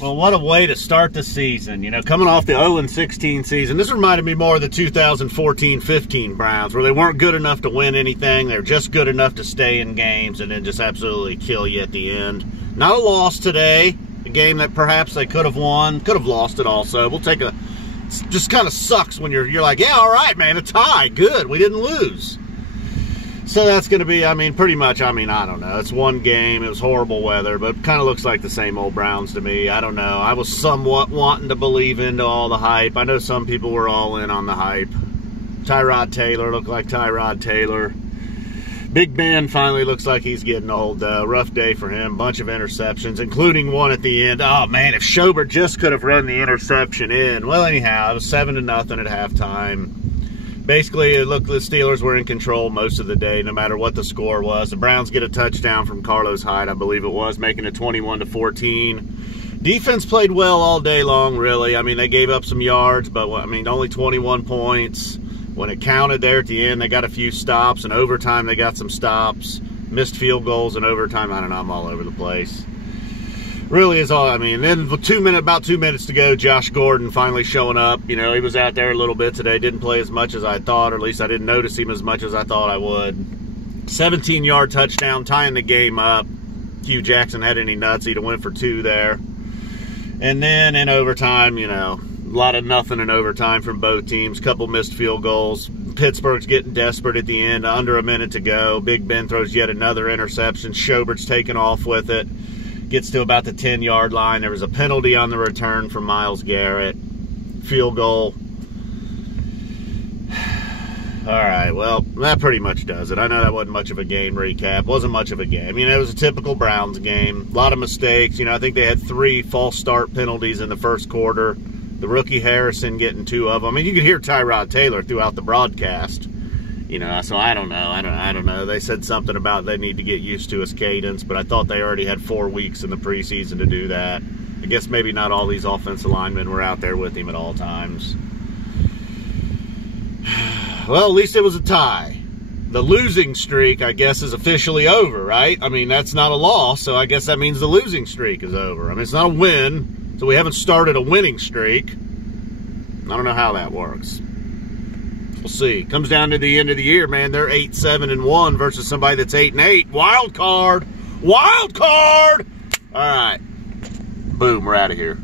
Well, what a way to start the season. You know, coming off the 0-16 season, this reminded me more of the 2014-15 Browns, where they weren't good enough to win anything. They were just good enough to stay in games and then just absolutely kill you at the end. Not a loss today. A game that perhaps they could have won, could have lost it also. We'll take a... Just kind of sucks when you're like, yeah, all right, man, a tie. Good. We didn't lose. So that's going to be, I mean, pretty much, I don't know. It's one game. It was horrible weather, but kind of looks like the same old Browns to me. I don't know. I was somewhat wanting to believe into all the hype. I know some people were all in on the hype. Tyrod Taylor looked like Tyrod Taylor. Big Ben finally looks like he's getting old, though. Rough day for him. Bunch of interceptions, including one at the end. Oh, man, if Schobert just could have run the interception in. Well, anyhow, it was 7-0 at halftime. Basically, it looked the Steelers were in control most of the day, no matter what the score was. The Browns get a touchdown from Carlos Hyde, I believe it was, making it 21-14. Defense played well all day long, really. I mean, they gave up some yards, but, I mean, only 21 points. When it counted there at the end, they got a few stops. In overtime, they got some stops. Missed field goals in overtime. I don't know, I'm all over the place. Really is all, I mean, then about 2 minutes to go, Josh Gordon finally showing up. You know, he was out there a little bit today, didn't play as much as I thought, or at least I didn't notice him as much as I thought I would. 17-yard touchdown, tying the game up. Hugh Jackson had any nuts, he'd have went for 2 there. And then in overtime, you know, a lot of nothing in overtime from both teams. Couple missed field goals. Pittsburgh's getting desperate at the end, under a minute to go. Big Ben throws yet another interception. Schobert's taking off with it. Gets to about the 10-yard line. There was a penalty on the return from Myles Garrett. Field goal. All right, well, that pretty much does it. I know that wasn't much of a game recap. Wasn't much of a game. You know, it was a typical Browns game. A lot of mistakes. You know, I think they had 3 false start penalties in the first quarter. The rookie Harrison getting 2 of them. I mean, you could hear Tyrod Taylor throughout the broadcast. You know, so I don't know. I don't know. They said something about they need to get used to his cadence, but I thought they already had 4 weeks in the preseason to do that. I guess maybe not all these offensive linemen were out there with him at all times. Well, at least it was a tie. The losing streak, I guess, is officially over, right? I mean, that's not a loss, so I guess that means the losing streak is over. I mean, it's not a win, so we haven't started a winning streak. I don't know how that works. We'll see. Comes down to the end of the year, man. They're 8-7-1 versus somebody that's 8-8. Wild card. Wild card. All right. Boom. We're out of here.